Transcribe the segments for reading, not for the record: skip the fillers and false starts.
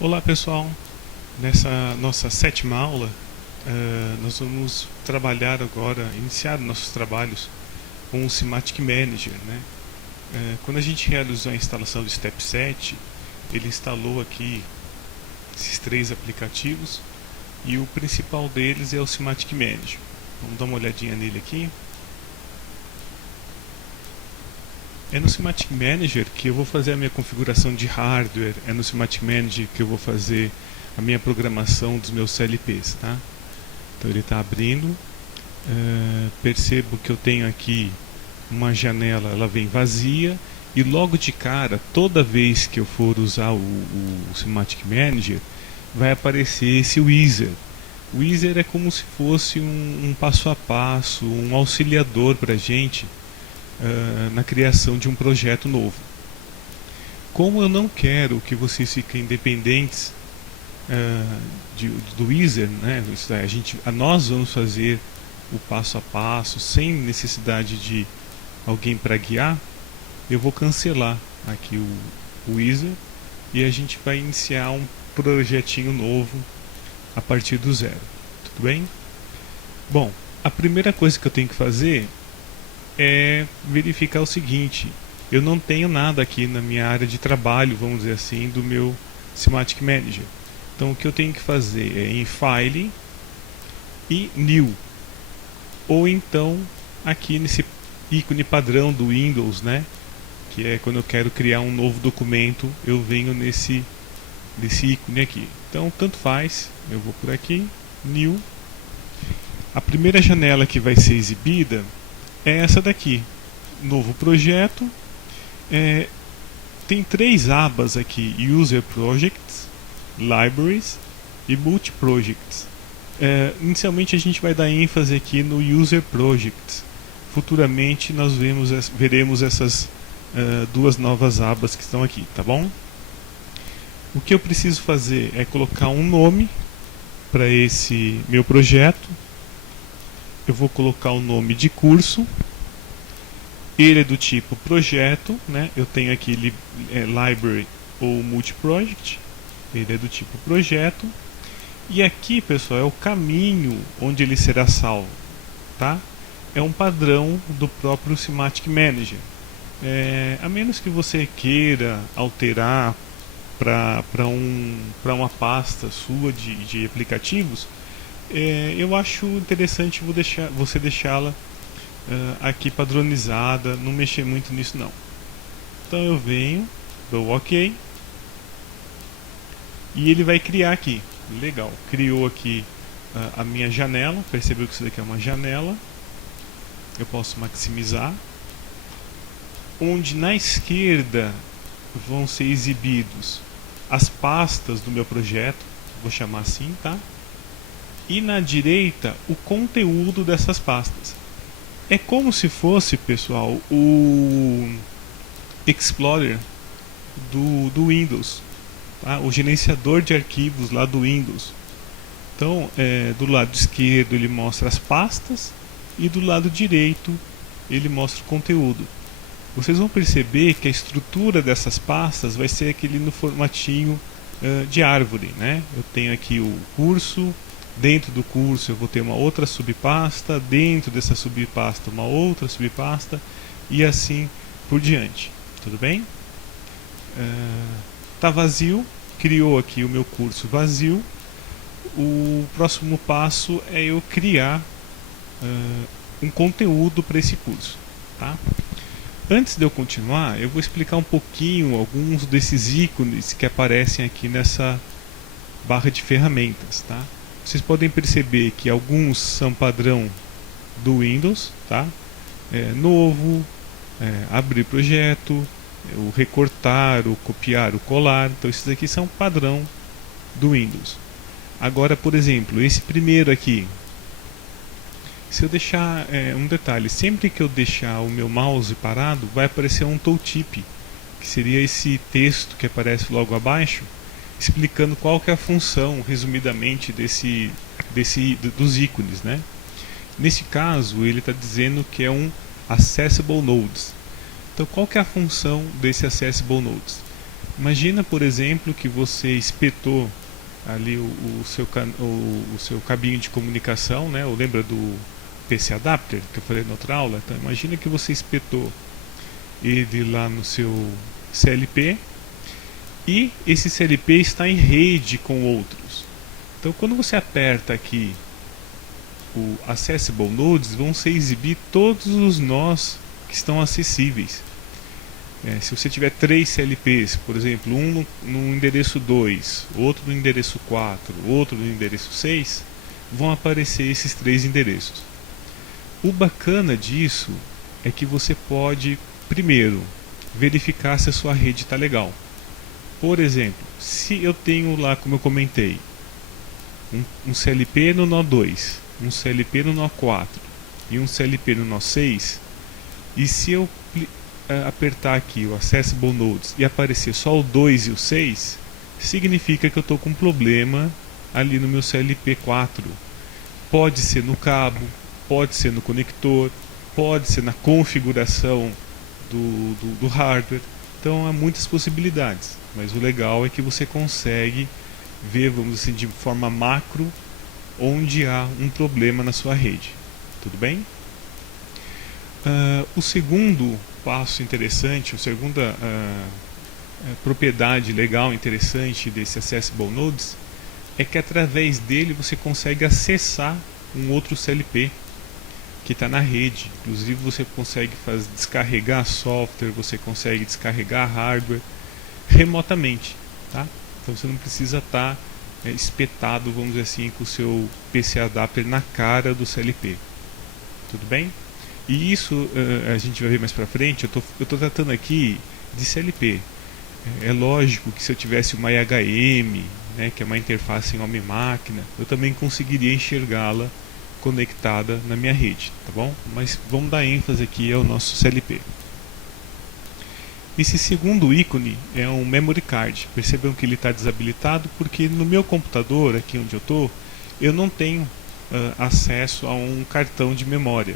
Olá pessoal, nessa nossa sétima aula nós vamos trabalhar agora, iniciar nossos trabalhos com o Semantic Manager, né? Quando a gente realizou a instalação do Step 7, ele instalou aqui esses três aplicativos e o principal deles é o Semantic Manager. Vamos dar uma olhadinha nele aqui. É no Semantic Manager que eu vou fazer a minha configuração de hardware, é no Semantic Manager que eu vou fazer a minha programação dos meus CLPs, tá? Então ele está abrindo, percebo que eu tenho aqui uma janela, ela vem vazia, e logo de cara, toda vez que eu for usar o Semantic Manager, vai aparecer esse wizard. O wizard é como se fosse um passo a passo, um auxiliador para a gente na criação de um projeto novo. Como eu não quero que vocês fiquem dependentes do wizard, né? Nós vamos fazer o passo a passo sem necessidade de alguém para guiar. Eu vou cancelar aqui o wizard e a gente vai iniciar um projetinho novo a partir do zero. Tudo bem? Bom, a primeira coisa que eu tenho que fazer é verificar o seguinte: eu não tenho nada aqui na minha área de trabalho, vamos dizer assim, do meu Semantic Manager. Então o que eu tenho que fazer é em File e New, ou então aqui nesse ícone padrão do Windows, né? Que é quando eu quero criar um novo documento, eu venho nesse ícone aqui. Então tanto faz, eu vou por aqui, New. A primeira janela que vai ser exibida é essa daqui, novo projeto. Tem três abas aqui: User Projects, Libraries e Multi-Projects. Inicialmente a gente vai dar ênfase aqui no User Projects. Futuramente nós veremos essas duas novas abas que estão aqui, tá bom? O que eu preciso fazer é colocar um nome para esse meu projeto. Eu vou colocar o nome de curso. Ele é do tipo projeto, né? Eu tenho aqui library ou multi-project. Ele é do tipo projeto. E aqui, pessoal, é o caminho onde ele será salvo, tá? É um padrão do próprio Semantic Manager. A menos que você queira alterar para uma pasta sua de aplicativos, eu acho interessante você deixá-la aqui padronizada, não mexer muito nisso não. Então eu venho, dou OK e ele vai criar aqui. Legal, criou aqui a minha janela. Percebeu que isso daqui é uma janela. Eu posso maximizar, onde na esquerda vão ser exibidos as pastas do meu projeto, vou chamar assim, tá? E na direita o conteúdo dessas pastas. É como se fosse, pessoal, o Explorer do Windows, tá? O gerenciador de arquivos lá do Windows. Então, do lado esquerdo ele mostra as pastas e do lado direito ele mostra o conteúdo. Vocês vão perceber que a estrutura dessas pastas vai ser aquele no formatinho de árvore, né? Eu tenho aqui o curso. Dentro do curso eu vou ter uma outra subpasta, dentro dessa subpasta uma outra subpasta e assim por diante. Tudo bem? Tá vazio, criou aqui o meu curso vazio. O próximo passo é eu criar um conteúdo para esse curso, tá? Antes de eu continuar, eu vou explicar um pouquinho alguns desses ícones que aparecem aqui nessa barra de ferramentas, tá? Vocês podem perceber que alguns são padrão do Windows, tá? Novo, abrir projeto, o recortar, o copiar, o colar. Então esses aqui são padrão do Windows. Agora, por exemplo, esse primeiro aqui, se eu deixar um detalhe, sempre que eu deixar o meu mouse parado, vai aparecer um tooltip, que seria esse texto que aparece logo abaixo, explicando qual que é a função, resumidamente, dos ícones, né? Nesse caso, ele está dizendo que é um Accessible Nodes. Então, qual que é a função desse Accessible Nodes? Imagina, por exemplo, que você espetou ali o seu cabinho de comunicação, né? Ou lembra do PC Adapter que eu falei na outra aula? Então imagina que você espetou ele lá no seu CLP e esse CLP está em rede com outros. Então quando você aperta aqui o Accessible Nodes, vão ser exibir todos os nós que estão acessíveis. Se você tiver 3 CLPs, por exemplo, um no endereço 2, outro no endereço 4, outro no endereço 6, vão aparecer esses 3 endereços. O bacana disso é que você pode, primeiro, verificar se a sua rede está legal. Por exemplo, se eu tenho lá, como eu comentei, um CLP no nó 2, um CLP no nó 4 e um CLP no nó 6, e se eu apertar aqui o Accessible Nodes e aparecer só o 2 e o 6, significa que eu estou com um problema ali no meu CLP 4. Pode ser no cabo, pode ser no conector, pode ser na configuração do hardware. Então há muitas possibilidades, mas o legal é que você consegue ver, vamos dizer assim, de forma macro onde há um problema na sua rede. Tudo bem? O segundo passo interessante, a segunda propriedade legal interessante desse Accessible Nodes é que através dele você consegue acessar um outro CLP que está na rede. Inclusive você consegue descarregar software, você consegue descarregar hardware remotamente, tá? Então você não precisa estar espetado, vamos dizer assim, com o seu PC Adapter na cara do CLP. Tudo bem? E isso a gente vai ver mais pra frente. Eu tô tratando aqui de CLP. É lógico que se eu tivesse uma IHM, né, que é uma interface em homem-máquina, eu também conseguiria enxergá-la conectada na minha rede, tá bom? Mas vamos dar ênfase aqui ao nosso CLP. Esse segundo ícone é um memory card. Percebam que ele está desabilitado porque no meu computador, aqui onde eu estou, eu não tenho acesso a um cartão de memória.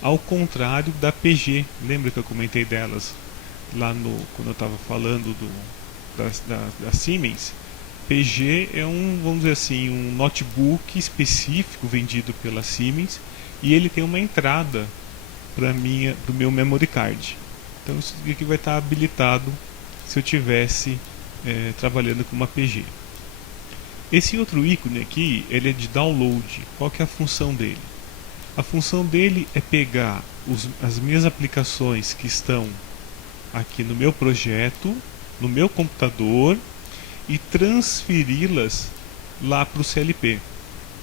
Ao contrário da PG, lembra que eu comentei delas lá quando eu estava falando da Siemens? PG é vamos dizer assim, um notebook específico vendido pela Siemens e ele tem uma entrada do meu memory card. Então isso aqui vai estar habilitado se eu tivesse trabalhando com uma PG. Esse outro ícone aqui, ele é de download. Qual que é a função dele? A função dele é pegar as minhas aplicações que estão aqui no meu projeto, no meu computador, e transferi-las lá para o CLP.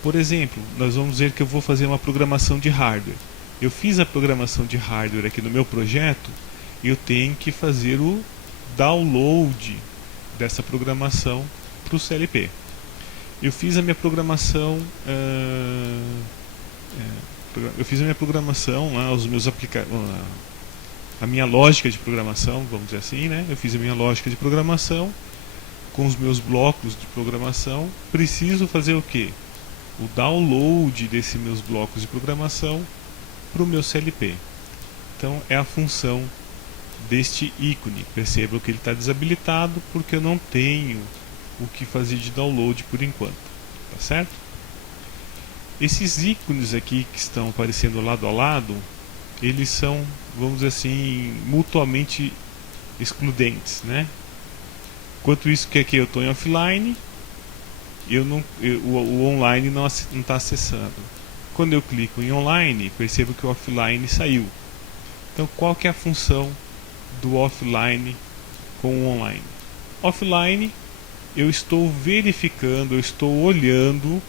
Por exemplo, nós vamos dizer que eu vou fazer uma programação de hardware. Eu fiz a programação de hardware aqui no meu projeto, eu tenho que fazer o download dessa programação para o CLP. Eu fiz a minha programação, a minha lógica de programação, vamos dizer assim, né? Eu fiz a minha lógica de programação com os meus blocos de programação. Preciso fazer o quê? O download desses meus blocos de programação para o meu CLP. Então é a função deste ícone. Percebam que ele está desabilitado porque eu não tenho o que fazer de download por enquanto, tá certo? Esses ícones aqui que estão aparecendo lado a lado, eles são, vamos dizer assim, mutuamente excludentes, né? Enquanto isso que aqui eu estou em offline, o online não está acessando. Quando eu clico em online, percebo que o offline saiu. Então qual que é a função do offline com o online? Offline, eu estou verificando, eu estou olhando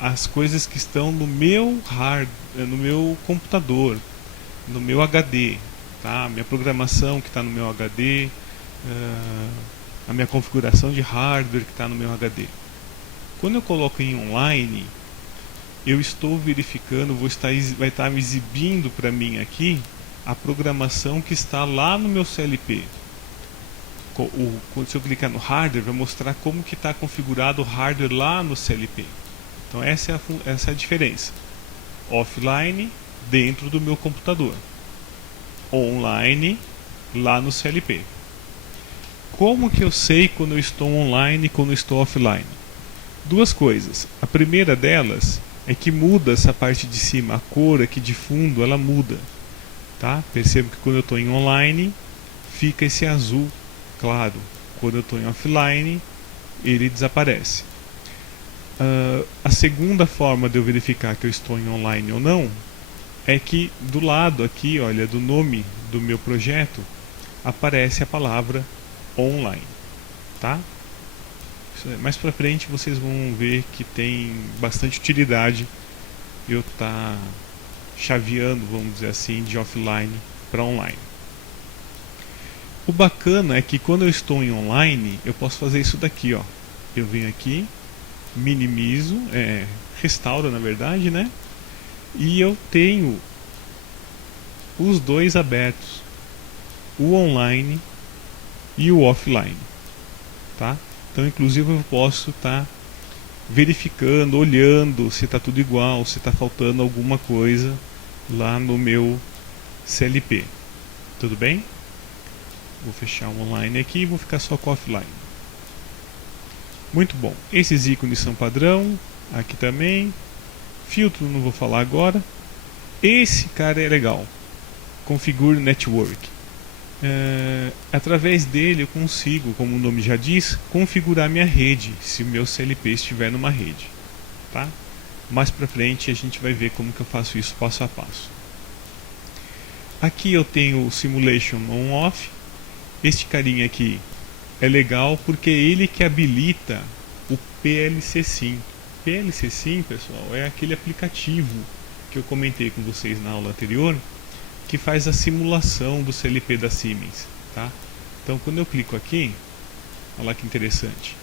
as coisas que estão no meu no meu computador, no meu HD, tá? A minha programação que está no meu HD, a minha configuração de hardware que está no meu HD. Quando eu coloco em online, eu estou verificando, vai estar me exibindo para mim aqui a programação que está lá no meu CLP. Se eu clicar no hardware, vai mostrar como que está configurado o hardware lá no CLP. Então essa é a diferença. Offline, dentro do meu computador. Online, lá no CLP. Como que eu sei quando eu estou online e quando eu estou offline? Duas coisas. A primeira delas é que muda essa parte de cima, a cor aqui de fundo, ela muda, tá? Percebo que quando eu estou em online, fica esse azul claro. Quando eu estou em offline, ele desaparece. A segunda forma de eu verificar que eu estou em online ou não é que do lado aqui, olha, do nome do meu projeto, aparece a palavra online, tá? Mais pra frente vocês vão ver que tem bastante utilidade eu estar chaveando, vamos dizer assim, de offline para online. O bacana é que quando eu estou em online, eu posso fazer isso daqui, ó. Eu venho aqui, minimizo, restauro na verdade, né? E eu tenho os dois abertos, o online e o offline, tá? Então, inclusive, eu posso estar verificando, olhando se está tudo igual, se está faltando alguma coisa lá no meu CLP. Tudo bem? Vou fechar o online aqui e vou ficar só com o offline. Muito bom. Esses ícones são padrão. Aqui também. Filtro não vou falar agora. Esse cara é legal. Configure Network. Através dele eu consigo, como o nome já diz, configurar minha rede, se o meu CLP estiver numa rede, tá? Mais pra frente a gente vai ver como que eu faço isso passo a passo. Aqui eu tenho o Simulation On-Off. Este carinha aqui é legal porque é ele que habilita o PLC Sim. PLC Sim, pessoal, é aquele aplicativo que eu comentei com vocês na aula anterior, que faz a simulação do CLP da Siemens, tá? Então quando eu clico aqui, olha lá que interessante,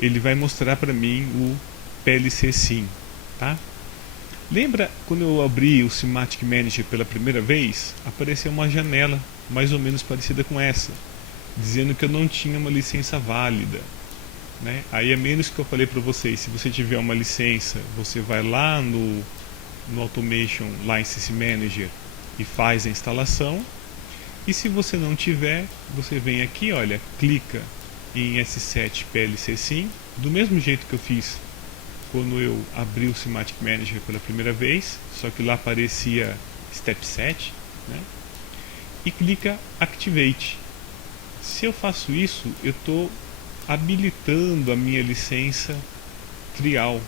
ele vai mostrar para mim o PLC Sim, tá? Lembra quando eu abri o Simatic Manager pela primeira vez? Apareceu uma janela mais ou menos parecida com essa, dizendo que eu não tinha uma licença válida, né? Aí é menos que eu falei para vocês, se você tiver uma licença, você vai lá no Automation License Manager e faz a instalação. E se você não tiver, você vem aqui, olha, clica em S7 PLC Sim, do mesmo jeito que eu fiz quando eu abri o Simatic Manager pela primeira vez, só que lá aparecia Step 7, né? E clica Activate. Se eu faço isso, eu estou habilitando a minha licença trial,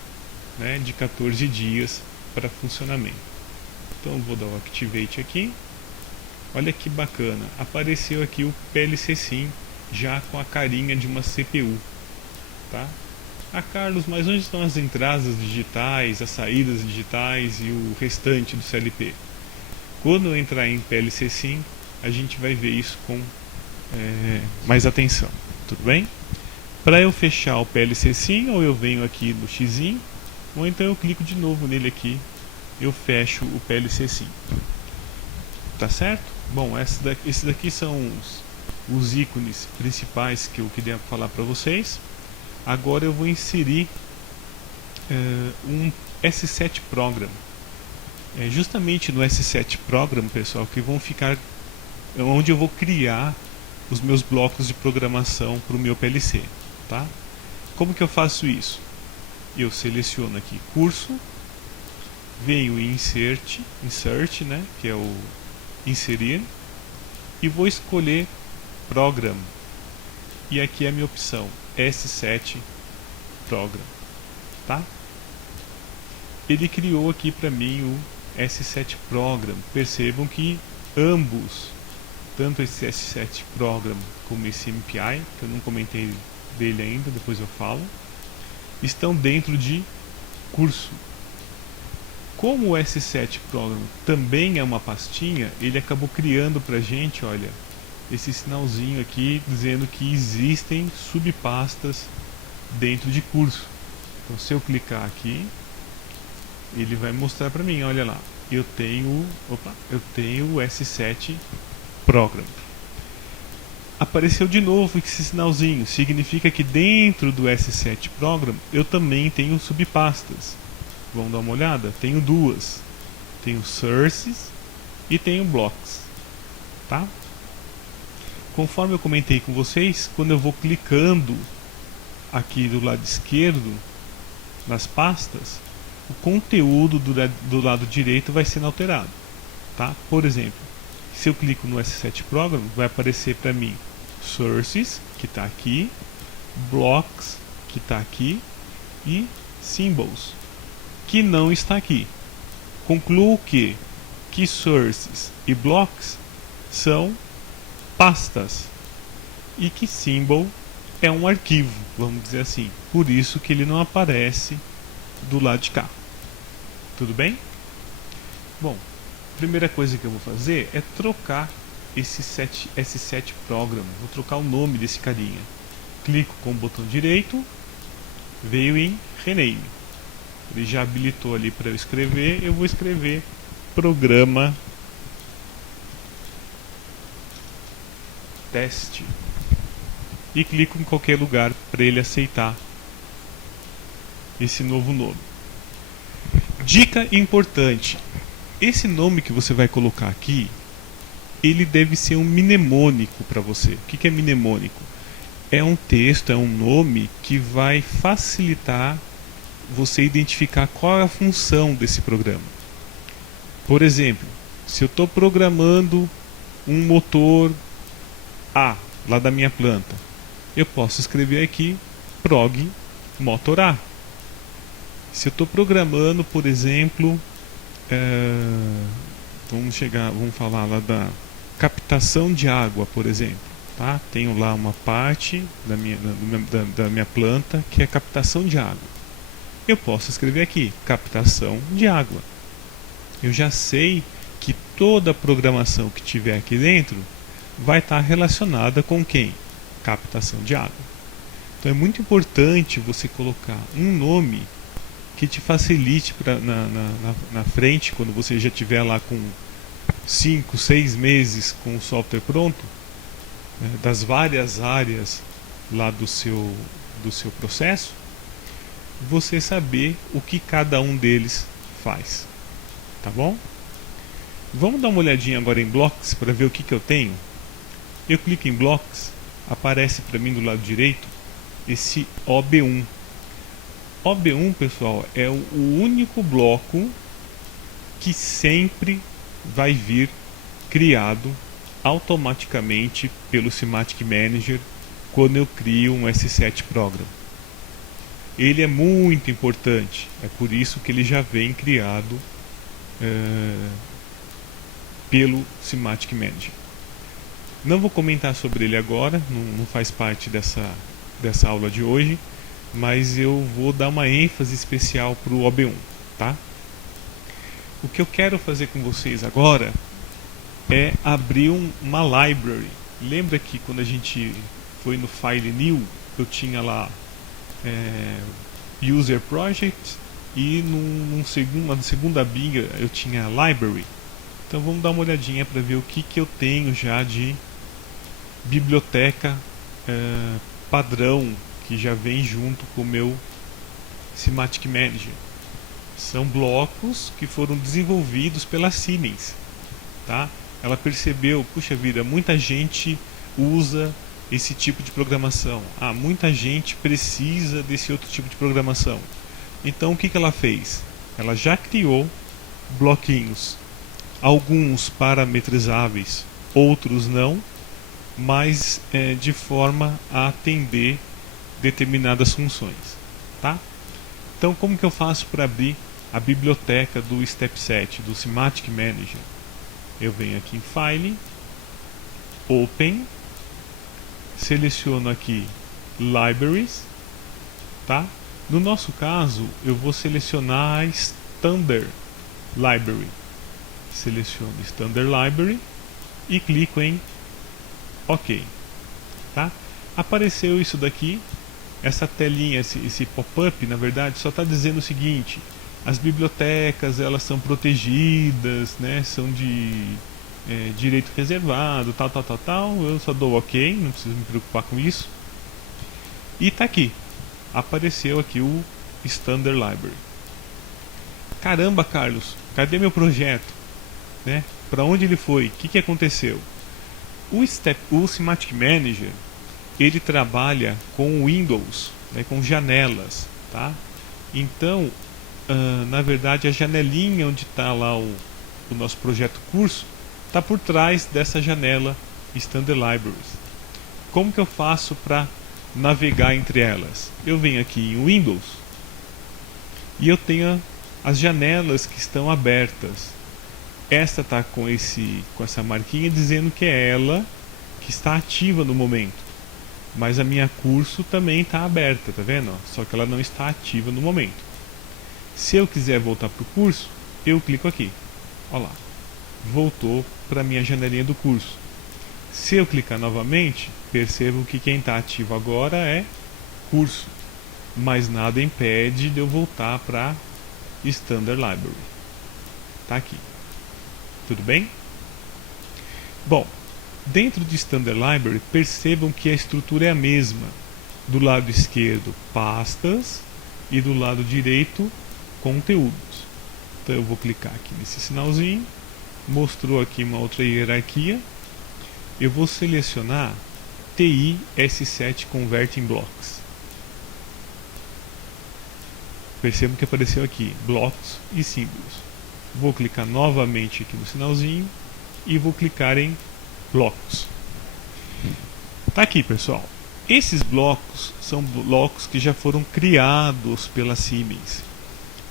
né, de 14 dias para funcionamento. Então eu vou dar o Activate aqui. Olha que bacana, apareceu aqui o PLC Sim já com a carinha de uma CPU, tá? Ah, Carlos, mas onde estão as entradas digitais, as saídas digitais e o restante do CLP? Quando eu entrar em PLC Sim, a gente vai ver isso com mais atenção, tudo bem? Para eu fechar o PLC Sim, ou eu venho aqui no X, ou então eu clico de novo nele aqui, eu fecho o PLC Sim. Tá certo? Bom, esses daqui são os ícones principais que eu queria falar para vocês. Agora eu vou inserir um S7 Program. Justamente no S7 Program, pessoal, que vão ficar onde eu vou criar os meus blocos de programação para o meu PLC, tá? Como que eu faço isso? Eu seleciono aqui curso, venho em insert, né, que é o inserir, e vou escolher Program. E aqui é a minha opção S7 Program, tá? Ele criou aqui para mim o S7 Program. Percebam que ambos, tanto esse S7 Program como esse MPI, que eu não comentei dele ainda, depois eu falo, estão dentro de curso. Como o S7 Program também é uma pastinha, ele acabou criando pra gente, olha, esse sinalzinho aqui dizendo que existem subpastas dentro de curso. Então se eu clicar aqui, ele vai mostrar pra mim, olha lá, eu tenho o S7 Program. Apareceu de novo esse sinalzinho, significa que dentro do S7 Program eu também tenho subpastas. Vamos dar uma olhada? Tenho duas. Tenho sources e tenho blocks, tá? conforme eu comentei com vocês, quando eu vou clicando aqui do lado esquerdo nas pastas, o conteúdo do lado direito vai sendo alterado, tá? Por exemplo, se eu clico no S7 Program, vai aparecer para mim Sources, que está aqui, Blocks, que está aqui, e Symbols, que não está aqui. Concluo que Sources e Blocks são pastas e que Symbol é um arquivo, vamos dizer assim. Por isso que ele não aparece do lado de cá. Tudo bem? Bom, a primeira coisa que eu vou fazer é trocar esse S7 Program. Vou trocar o nome desse carinha. Clico com o botão direito, veio em Rename. Ele já habilitou ali para eu escrever. Eu vou escrever Programa Teste e clico em qualquer lugar para ele aceitar esse novo nome. Dica importante: esse nome que você vai colocar aqui, ele deve ser um mnemônico para você. O que é mnemônico? É um texto, é um nome que vai facilitar você identificar qual é a função desse programa. Por exemplo, se eu estou programando um motor A, lá da minha planta, eu posso escrever aqui prog motor A. Se eu estou programando, por exemplo, vamos falar lá da captação de água, por exemplo, tá? Tenho lá uma parte da minha planta que é captação de água. Eu posso escrever aqui captação de água. Eu já sei que toda a programação que tiver aqui dentro vai estar relacionada com quem? Captação de água. Então é muito importante você colocar um nome que te facilite na frente, quando você já estiver lá com 5, 6 meses com o software pronto, das várias áreas lá do seu processo, você saber o que cada um deles faz. Tá bom? Vamos dar uma olhadinha agora em Blocks para ver o que eu tenho. Eu clico em Blocks, aparece para mim do lado direito esse OB1. OB1, pessoal, é o único bloco que sempre vai vir criado automaticamente pelo Semantic Manager quando eu crio um S7 Program. Ele é muito importante, é por isso que ele já vem criado pelo Semantic Manager. Não vou comentar sobre ele agora, não faz parte dessa aula de hoje, mas eu vou dar uma ênfase especial para o OB1, tá? O que eu quero fazer com vocês agora é abrir uma library. Lembra que quando a gente foi no File New, eu tinha lá User Project e na segunda binha eu tinha Library. Então vamos dar uma olhadinha para ver o que eu tenho já de biblioteca padrão que já vem junto com o meu Semantic Manager. São blocos que foram desenvolvidos pela Siemens, tá? Ela percebeu, puxa vida, muita gente usa esse tipo de programação. Muita gente precisa desse outro tipo de programação. Então o que ela fez? Ela já criou bloquinhos, alguns parametrizáveis, outros não, mas de forma a atender determinadas funções, tá? Então como que eu faço para abrir a biblioteca do Step 7 do Semantic Manager? Eu venho aqui em File, Open, seleciono aqui Libraries, tá? No nosso caso eu vou selecionar a Standard Library. Seleciono Standard Library e clico em OK, tá? Apareceu isso daqui. Essa telinha, esse pop-up, na verdade, só está dizendo o seguinte: as bibliotecas elas são protegidas, né, são de direito reservado, tal. Eu só dou OK, não preciso me preocupar com isso. E está aqui, apareceu aqui o Standard Library. Caramba, Carlos, cadê meu projeto? Né? Para onde ele foi? O que aconteceu? O Semantic Manager, ele trabalha com Windows, né, com janelas, tá? Então, na verdade, a janelinha onde está lá o nosso projeto curso está por trás dessa janela Standard Libraries. Como que eu faço para navegar entre elas? Eu venho aqui em Windows e eu tenho as janelas que estão abertas. Esta está com essa marquinha dizendo que é ela que está ativa no momento. Mas a minha curso também está aberta, tá vendo? Só que ela não está ativa no momento. Se eu quiser voltar para o curso, eu clico aqui. Olha lá. Voltou para a minha janelinha do curso. Se eu clicar novamente, percebo que quem está ativo agora é curso. Mas nada impede de eu voltar para Standard Library. Está aqui. Tudo bem? Bom, dentro de Standard Library, percebam que a estrutura é a mesma. Do lado esquerdo, pastas, e do lado direito, conteúdos. Então eu vou clicar aqui nesse sinalzinho, mostrou aqui uma outra hierarquia. Eu vou selecionar TI S7 Converting Blocks. Percebam que apareceu aqui blocos e símbolos. Vou clicar novamente aqui no sinalzinho e vou clicar em blocos. Tá aqui, pessoal. Esses blocos são blocos que já foram criados pela Siemens.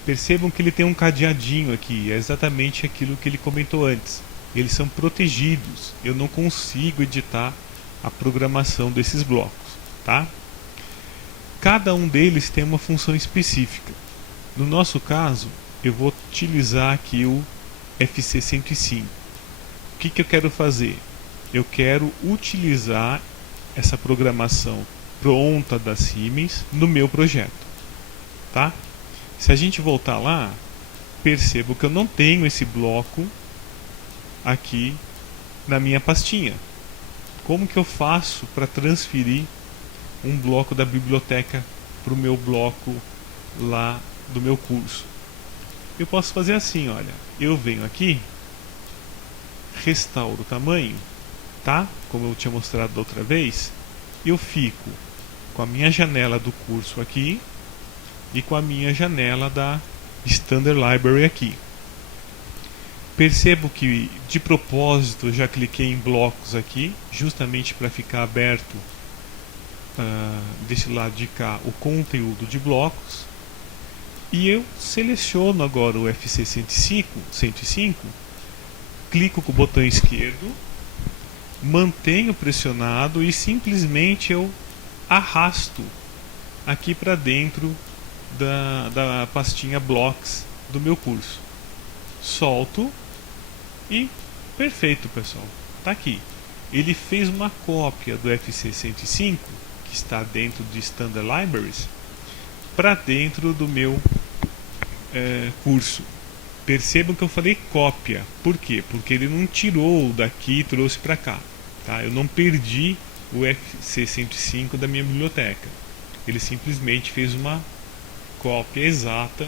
Percebam que ele tem um cadeadinho aqui, é exatamente aquilo que ele comentou antes. Eles são protegidos, eu não consigo editar a programação desses blocos, tá? Cada um deles tem uma função específica. No nosso caso, eu vou utilizar aqui o FC105. O que eu quero fazer? Eu quero utilizar essa programação pronta da Siemens no meu projeto, tá? Se a gente voltar lá, percebo que eu não tenho esse bloco aqui na minha pastinha. Como que eu faço para transferir um bloco da biblioteca para o meu bloco lá do meu curso? Eu posso fazer assim, olha, eu venho aqui, restauro o tamanho, tá? Como eu tinha mostrado da outra vez, eu fico com a minha janela do curso aqui e com a minha janela da Standard Library aqui. Percebo que de propósito já cliquei em blocos aqui, justamente para ficar aberto desse lado de cá o conteúdo de blocos. E eu seleciono agora o FC105, clico com o botão esquerdo, mantenho pressionado e simplesmente eu arrasto aqui para dentro da pastinha blocks do meu curso. Solto e perfeito, pessoal. Tá aqui. Ele fez uma cópia do FC105 que está dentro de Standard Libraries para dentro do meu curso. Percebam que eu falei cópia. Por quê? Porque ele não tirou daqui e trouxe para cá. Tá? Eu não perdi o FC105 da minha biblioteca. Ele simplesmente fez uma cópia exata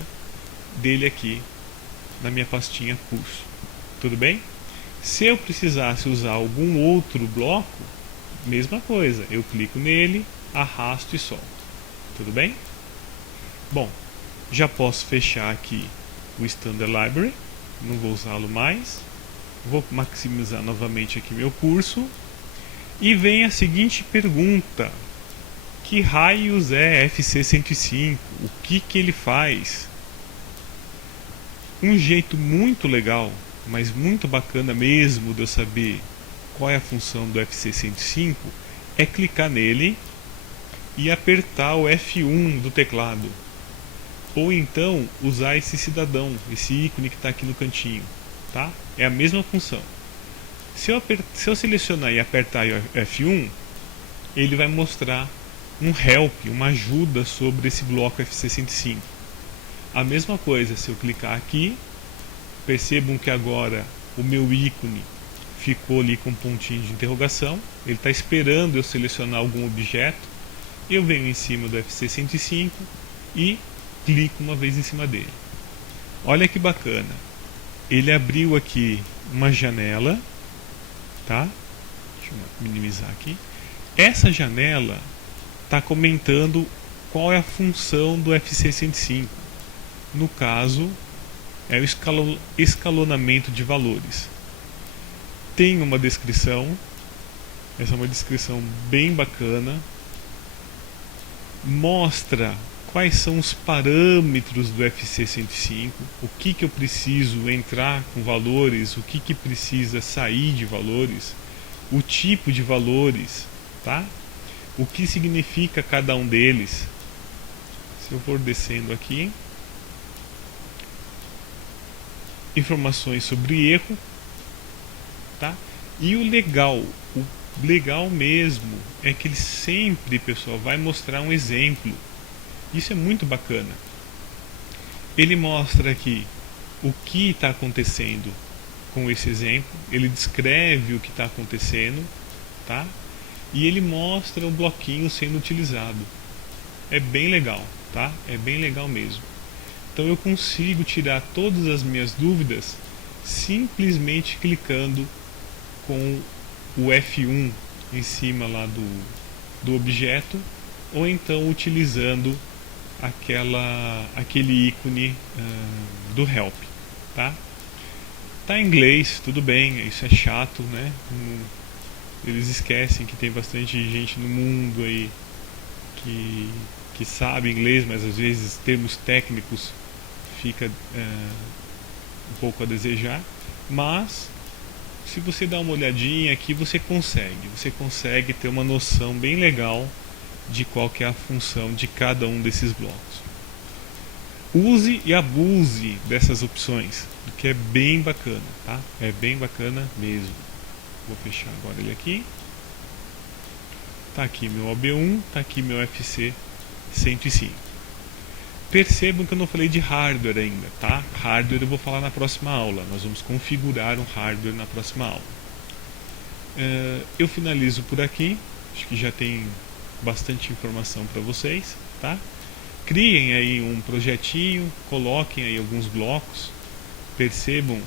dele aqui na minha pastinha curso. Tudo bem? Se eu precisasse usar algum outro bloco, mesma coisa. Eu clico nele, arrasto e solto. Tudo bem? Bom, já posso fechar aqui o Standard Library. Não vou usá-lo mais. Vou maximizar novamente aqui meu curso. E vem a seguinte pergunta: que raios é FC105? O que ele faz? Um jeito muito legal, mas muito bacana mesmo de eu saber qual é a função do FC105 é clicar nele e apertar o F1 do teclado. Ou então usar esse cidadão, esse ícone que está aqui no cantinho. Tá? É a mesma função. Se eu selecionar e apertar o F1, ele vai mostrar um help, uma ajuda sobre esse bloco FC105. A mesma coisa, se eu clicar aqui, percebam que agora o meu ícone ficou ali com um pontinho de interrogação. Ele está esperando eu selecionar algum objeto. Eu venho em cima do FC105 e clico uma vez em cima dele. Olha que bacana. Ele abriu aqui uma janela, tá? Deixa eu minimizar aqui. Essa janela está comentando qual é a função do FC 105. No caso, é o escalonamento de valores. Tem uma descrição, essa é uma descrição bem bacana, mostra quais são os parâmetros do FC 105, o que eu preciso entrar com valores, o que precisa sair de valores, o tipo de valores, tá? O que significa cada um deles. Se eu for descendo aqui, informações sobre erro, tá? E o legal mesmo é que ele sempre, pessoal, vai mostrar um exemplo. Isso é muito bacana. Ele mostra aqui o que está acontecendo com esse exemplo, ele descreve o que está acontecendo, tá? E ele mostra o bloquinho sendo utilizado. É bem legal, tá? É bem legal mesmo. Então eu consigo tirar todas as minhas dúvidas simplesmente clicando com o F1 em cima lá do objeto, ou então utilizando aquele ícone do help, tá? Tá em inglês, tudo bem, isso é chato, né? Eles esquecem que tem bastante gente no mundo aí que sabe inglês, mas às vezes termos técnicos fica um pouco a desejar. Mas se você dá uma olhadinha aqui, você consegue ter uma noção bem legal de qual que é a função de cada um desses blocos. Use e abuse dessas opções, que é bem bacana, tá? É bem bacana mesmo. Vou fechar agora ele aqui. Tá aqui meu OB1, tá aqui meu FC 105. Percebam que eu não falei de hardware ainda, tá? Hardware eu vou falar na próxima aula. Nós vamos configurar um hardware na próxima aula. Eu finalizo por aqui. Acho que já tem bastante informação para vocês, tá? Criem aí um projetinho, coloquem aí alguns blocos. Percebam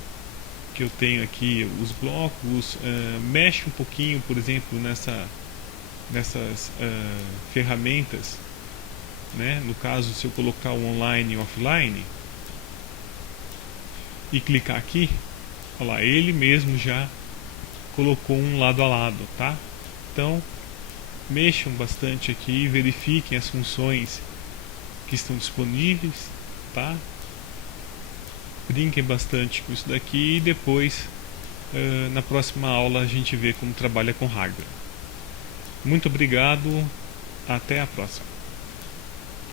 que eu tenho aqui os blocos. Mexe um pouquinho, por exemplo, nessas ferramentas, né? No caso, se eu colocar o online e offline e clicar aqui, olha lá, ele mesmo já colocou um lado a lado, tá? Então mexam bastante aqui, verifiquem as funções que estão disponíveis, tá? Brinquem bastante com isso daqui e depois na próxima aula a gente vê como trabalha com hardware. Muito obrigado, até a próxima.